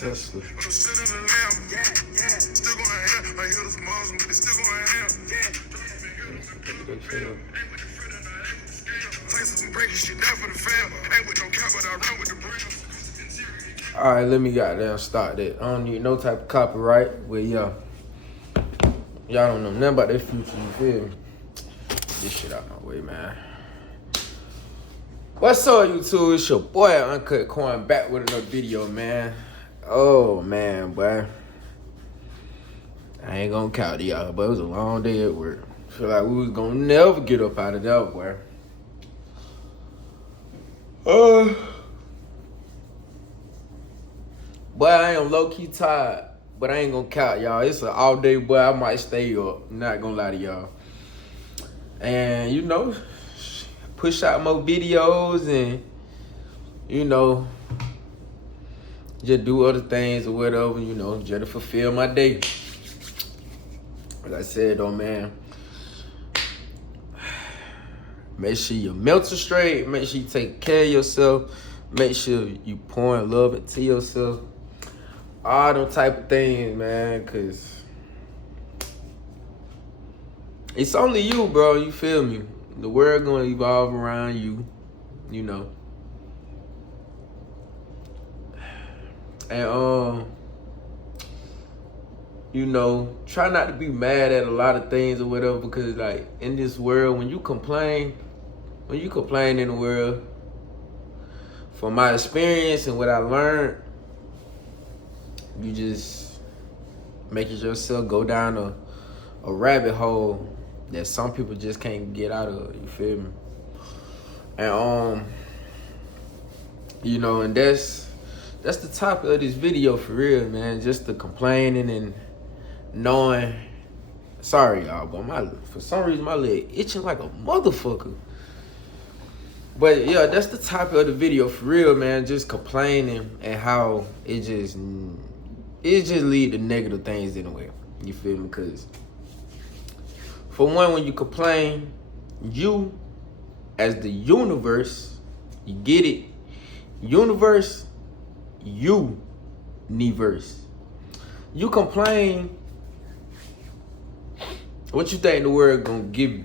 Tesla. Alright, let me goddamn start that. I don't need no type of copyright. Well, y'all don't know nothing about that future, you feel me? This shit out my way, man. What's up, YouTube? It's your boy, Uncut Coin, back with another video, man. Oh, man, boy. I ain't gonna count y'all, but it was a long day at work. Feel like we was gonna never get up out of that, boy. Boy, I am low-key tired, but I ain't gonna count, y'all. It's an all-day, boy. I might stay up. Not gonna lie to y'all. And, you know, push out more videos and, you know, just do other things or whatever, you know, just to fulfill my day. Like I said, though, man, make sure your mental straight. Make sure you take care of yourself. Make sure you pouring love into yourself. All them type of things, man, because it's only you, bro. You feel me? The world gonna evolve around you, you know. And you know, try not to be mad at a lot of things or whatever, because like in this world, when you complain in the world, from my experience and what I learned, you just making yourself go down a rabbit hole that some people just can't get out of, you feel me? And you know, and that's the topic of this video for real, man. Just the complaining and knowing. Sorry, y'all, but for some reason my leg itching like a motherfucker. But yeah, that's the topic of the video for real, man. Just complaining and how it just lead to negative things anyway. You feel me? Because for one, when you complain, you as the universe, you get it? Universe, you niverse. You complain, what you think the world gonna give you?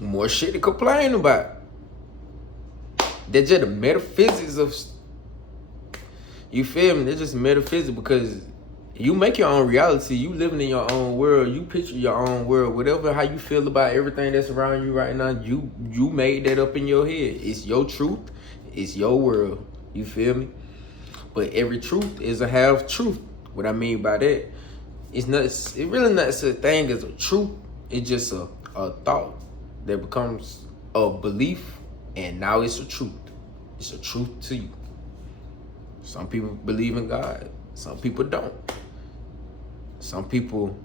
More shit to complain about. They're just the metaphysics of, you feel me? They're just metaphysics, because you make your own reality. You living in your own world. You picture your own world. Whatever, how you feel about everything that's around you right now, you made that up in your head. It's your truth. It's your world. You feel me? But every truth is a half truth. What I mean by that, it's really not such a thing as a truth. It's just a thought that becomes a belief, and now it's a truth. It's a truth to you. Some people believe in God. Some people don't. Some people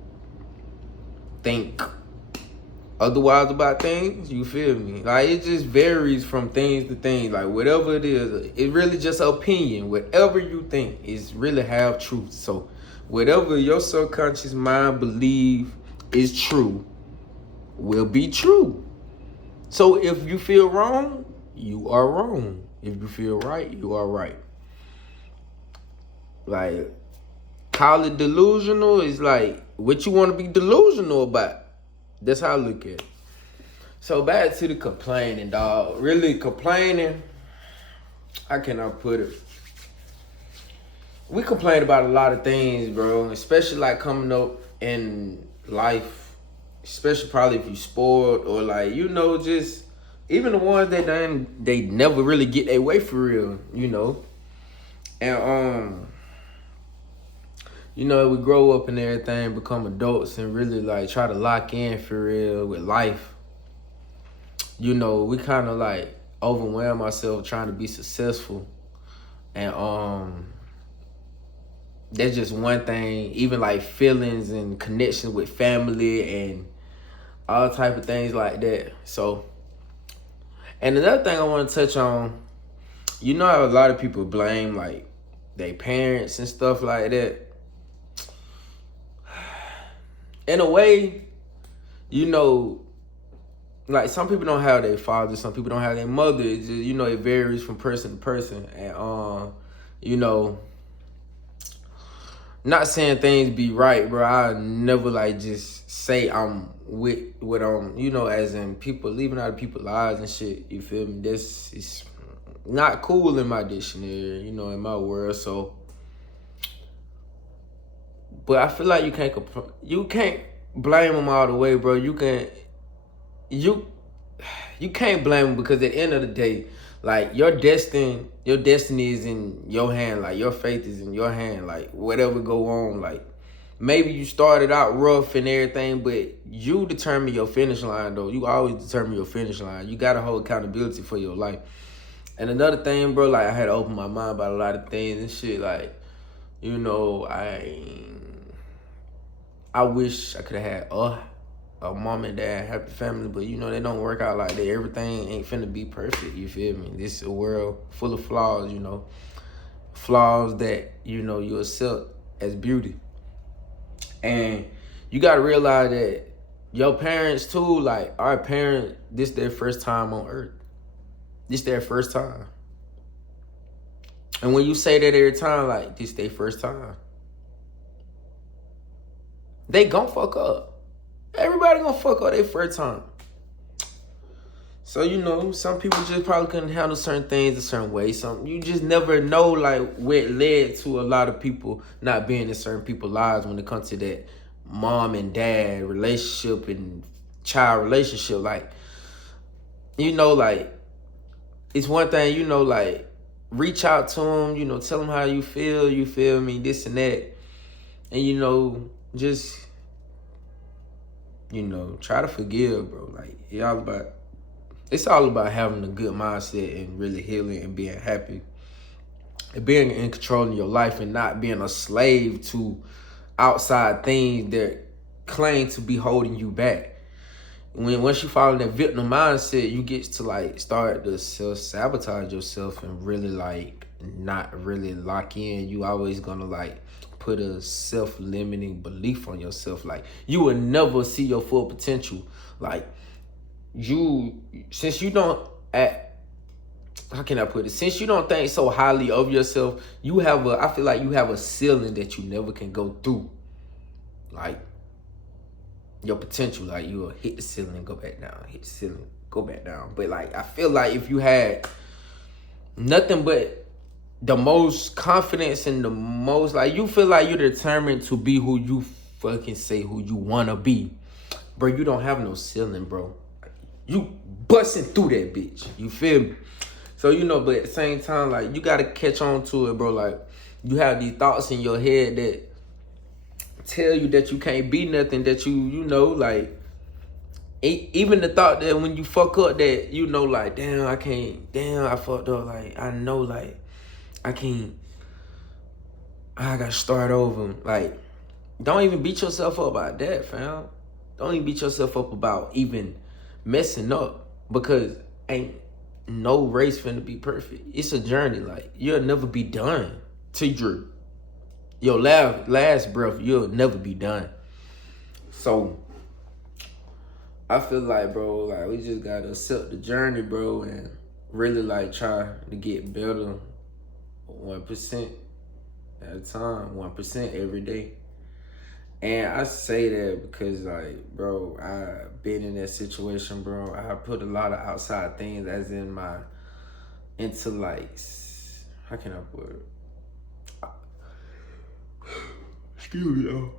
think otherwise about things, you feel me? Like, it just varies from things to things. Like, whatever it is, it really just an opinion. Whatever you think is really half truth. So whatever your subconscious mind believe is true will be true. So if you feel wrong, you are wrong. If you feel right, you are right. Like, call it delusional is like what you want to be delusional about. That's how I look at it. So back to the complaining, dog. Really complaining, how can I put it? We complain about a lot of things, bro. Especially like coming up in life. Especially probably if you spoiled, or like, you know, just even the ones that they never really get their way for real, you know. And you know, we grow up and everything, become adults, and really like try to lock in for real with life. You know, we kind of like overwhelm ourselves trying to be successful. And that's just one thing. Even like feelings and connections with family and all type of things like that. So, and another thing I want to touch on, you know how a lot of people blame like their parents and stuff like that. In a way, you know, like some people don't have their father, some people don't have their mother. It's just, you know, it varies from person to person. And you know, not saying things be right, bro. I never like just say I'm with you know, as in people leaving out of people's lives and shit. You feel me? This is not cool in my dictionary, you know, in my world. So, but I feel like you can't blame them all the way, bro. You you can't blame them, because at the end of the day, like your destiny is in your hand. Like your faith is in your hand. Like whatever go on, like maybe you started out rough and everything, but you determine your finish line though. You always determine your finish line. You gotta hold accountability for your life. And another thing, bro, like I had to open my mind about a lot of things and shit. Like, you know, I wish I could have had a mom and dad, happy family, but you know, they don't work out like that. Everything ain't finna be perfect, you feel me? This is a world full of flaws, you know. Flaws that, you know, you accept as beauty. And you gotta realize that your parents too, like our parents, this their first time on earth. This their first time. And when you say that every time, like, this their first time, they gon' fuck up. Everybody gonna fuck up their first time. So, you know, some people just probably couldn't handle certain things a certain way. You just never know, like, what led to a lot of people not being in certain people's lives when it comes to that mom and dad relationship and child relationship. Like, you know, like, it's one thing, you know, like, reach out to them, you know, tell them how you feel me, this and that. And, you know, just, you know, try to forgive, bro. Like, it's all about having a good mindset and really healing and being happy. And being in control of your life and not being a slave to outside things that claim to be holding you back. Once you fall in that victim mindset, you get to like start to self-sabotage yourself and really like not really lock in. You always gonna like put a self-limiting belief on yourself. Like you will never see your full potential. Like since you don't how can I put it? Since you don't think so highly of yourself, I feel like you have a ceiling that you never can go through. Like your potential, like you will hit the ceiling and go back down, hit the ceiling, go back down. But like I feel like if you had nothing but the most confidence and the most, like you feel like you're determined to be who you fucking say who you wanna be, bro, you don't have no ceiling, bro. You busting through that bitch. You feel me? So, you know, but at the same time, like you gotta catch on to it, bro. Like you have these thoughts in your head that tell you that you can't be nothing, that you know, like even the thought that when you fuck up that, you know, like, damn, I fucked up, like, I know, like, I gotta start over. Like, don't even beat yourself up about that, fam. Don't even beat yourself up about even messing up, because ain't no race finna be perfect. It's a journey. Like, you'll never be done till your last breath. You'll never be done. So I feel like, bro, like we just gotta accept the journey, bro, and really like try to get better 1% at a time, 1% every day. And I say that because, like, bro, I've been in that situation, bro. I put a lot of outside things as in into like, how can I put it? Excuse me, y'all.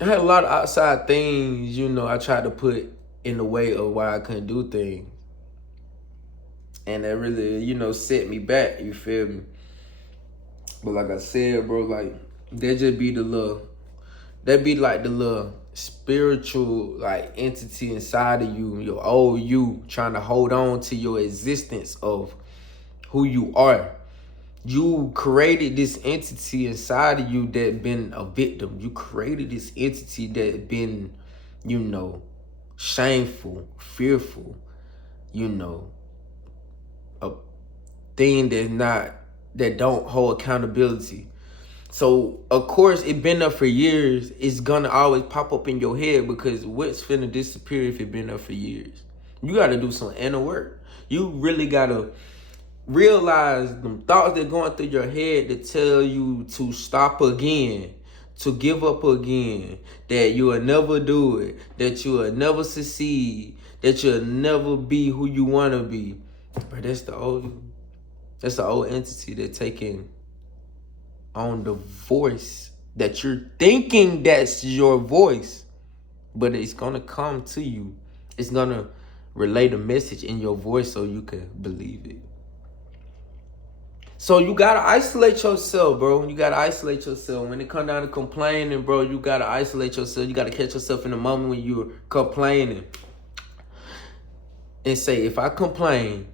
I had a lot of outside things, you know, I tried to put in the way of why I couldn't do things. And that really, you know, set me back, you feel me? But like I said, bro, like, that'd be like the little spiritual, like, entity inside of you, your old you, trying to hold on to your existence of who you are. You created this entity inside of you that been a victim. You created this entity that been, you know, shameful, fearful, you know, a thing that don't hold accountability. So, of course, it been up for years. It's gonna always pop up in your head because what's finna disappear if it been up for years? You gotta do some inner work. You really gotta realize them thoughts that going through your head that tell you to stop again, to give up again, that you will never do it, that you will never succeed, that you'll never be who you wanna be. But that's the old entity that taking on the voice that you're thinking that's your voice, but it's gonna come to you. It's gonna relay the message in your voice so you can believe it. So you gotta isolate yourself, bro. You gotta isolate yourself. When it come down to complaining, bro, you gotta isolate yourself. You gotta catch yourself in the moment when you're complaining and say, if I complain,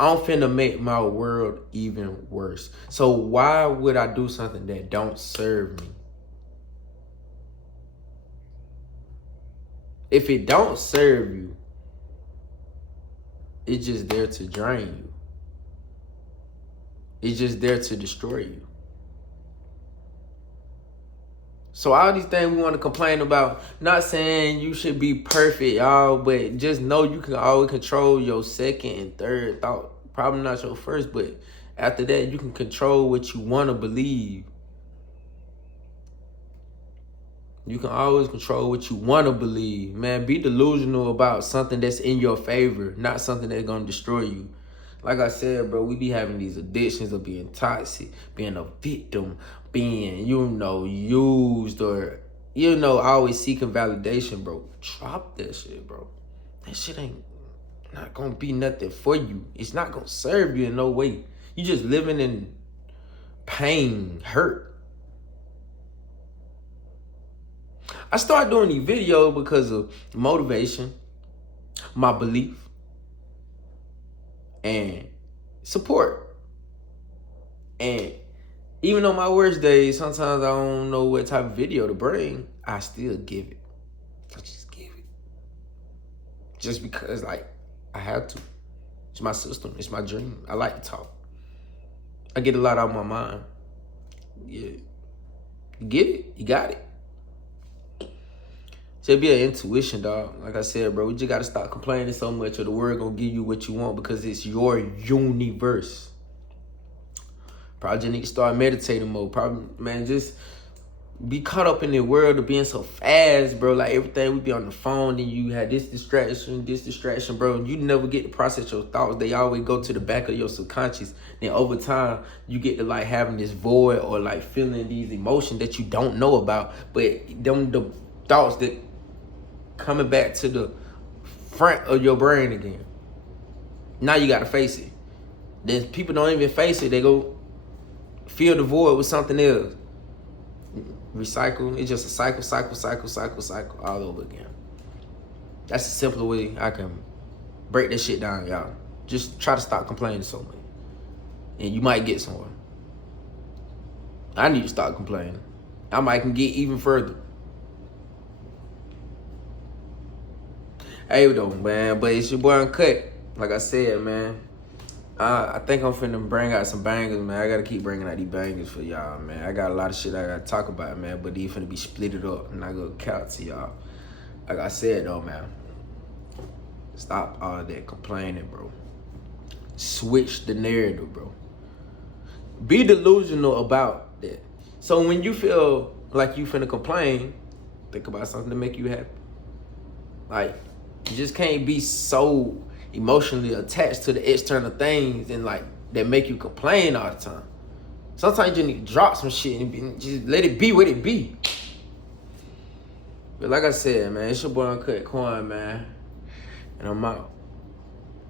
I'm finna make my world even worse. So why would I do something that don't serve me? If it don't serve you, it's just there to drain you. It's just there to destroy you. So all these things we want to complain about, not saying you should be perfect, y'all, but just know you can always control your second and third thought. Probably not your first, but after that, you can control what you want to believe. You can always control what you want to believe. Man, be delusional about something that's in your favor, not something that's going to destroy you. Like I said, bro, we be having these addictions of being toxic, being a victim, being, used, or, always seeking validation, bro. Drop that shit, bro. That shit ain't not gonna be nothing for you. It's not gonna serve you in no way. You just living in pain, hurt. I started doing these videos because of motivation, my belief, and support. And even on my worst days, sometimes I don't know what type of video to bring, I still give it. I just give it. Just because, I have to. It's my system. It's my dream. I like to talk. I get a lot out of my mind. Yeah. You get it? You got it. So it be an intuition, dog. Like I said, bro, we just got to stop complaining so much or the word going to give you what you want because it's your universe. Probably just need to start meditating more. Probably, man, just be caught up in the world of being so fast, bro. Like everything, we be on the phone and you had this distraction, bro. You never get to process your thoughts. They always go to the back of your subconscious. Then over time, you get to having this void or feeling these emotions that you don't know about. But the thoughts that coming back to the front of your brain again. Now you got to face it. Then people don't even face it. They go fill the void with something else. Recycle. It's just a cycle all over again. That's the simpler way I can break this shit down, y'all. Just try to stop complaining so much. And you might get somewhere. I need to stop complaining. I might can get even further. Hey, though, man. But it's your boy Uncut. Like I said, man. I think I'm finna bring out some bangers, man. I gotta keep bringing out these bangers for y'all, man. I got a lot of shit I gotta talk about, man, but these finna be split it up and I go count to y'all. Like I said, though, man, stop all that complaining, bro. Switch the narrative, bro. Be delusional about that. So when you feel like you finna complain, think about something to make you happy. You just can't be so emotionally attached to the external things and that make you complain all the time. Sometimes you just need to drop some shit and just let it be what it be. But like I said, man, it's your boy Uncut Coin, man. And I'm out.